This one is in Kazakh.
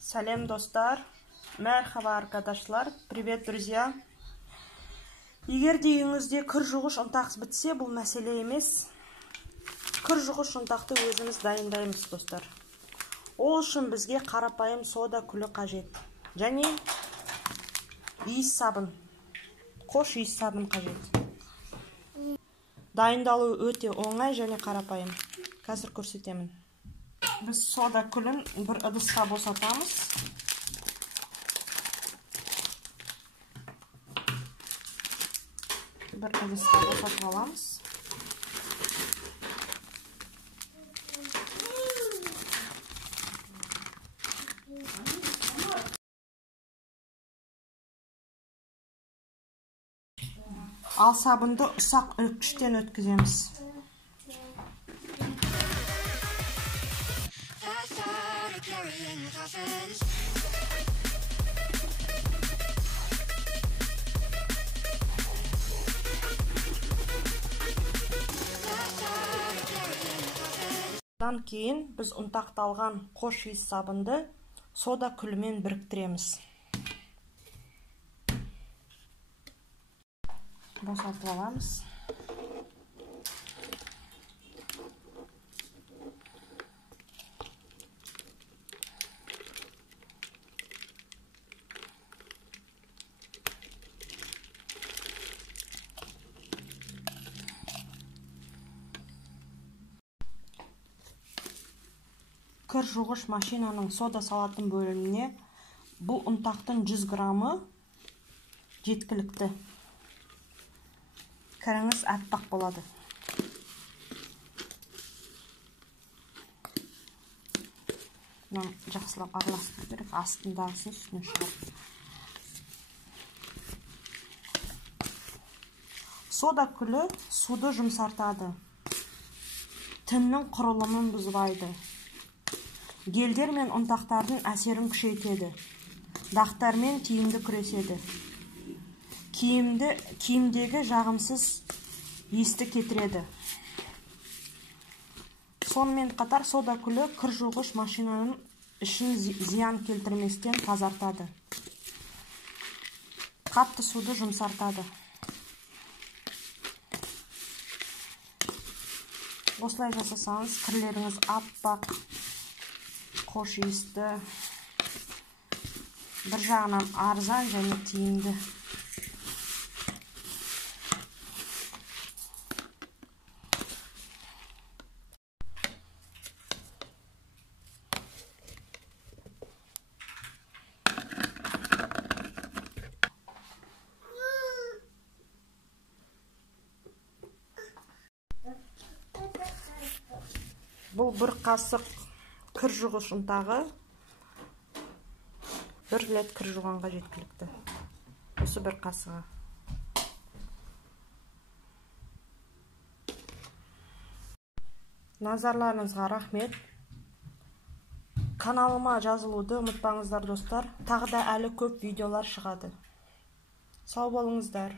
Салем, достар. Merhaba arkadaşlar. Привет, друзья. Егер де үйіңізде кір жуғыш ұнтақ бітсе, бұл мәселе емес. Кір жуғыш ұнтақты өзіміз дайындаймыз, достар. Ол үшін бізге қарапайым сода күлі қажет. Және иіс сабын. Қош иіс сабын қажет. Дайындалу өте оңай және қарапайым. Қазір көрсетемін. Біз сода күлін бір ыдысқа босатамыз. Bir ыдысқа босатып аламыз. Ал сабынды ұсақ үккіштен өткіземіз. Одан кейін біз ұнтақталған қош иіс сабынды сода күлімен біріктіреміз. Босатып аламыз. Кір жуғыш машинаның сода салатын бөліміне бұл ұнтақтың 100 грамы жеткілікті. Кіріңіз аппақ болады. Жақсылап араластыру керек, астындағысын үстіне шығарып. Сода күлі суды жұмсартады. Тіннің құрылымын бұзбайды. Гелдер мен ұнтақтардың әсерін күшейтеді. Дақтармен тиімді күреседі. Киімдегі жағымсыз иісті кетіреді. Сонымен қатар сода күлі кір жуғыш машинаның ішін зиян келтірместен тазартады. Қатты суды жұмсартады. Осылай жасасаңыз, кірлеріңіз аппақ, қош иісті, бір жағынан арзан және тиімді. Бұл бір қасық кір жуғыш ұнтағы, бір рет кір жуғанға жеткілікті. Осы бір қасығы. Назарларыңызға рахмет. Каналыма жазылуды ұмытпаңыздар, достар. Тағы да әлі көп видеолар шығады. Сау болыңыздар.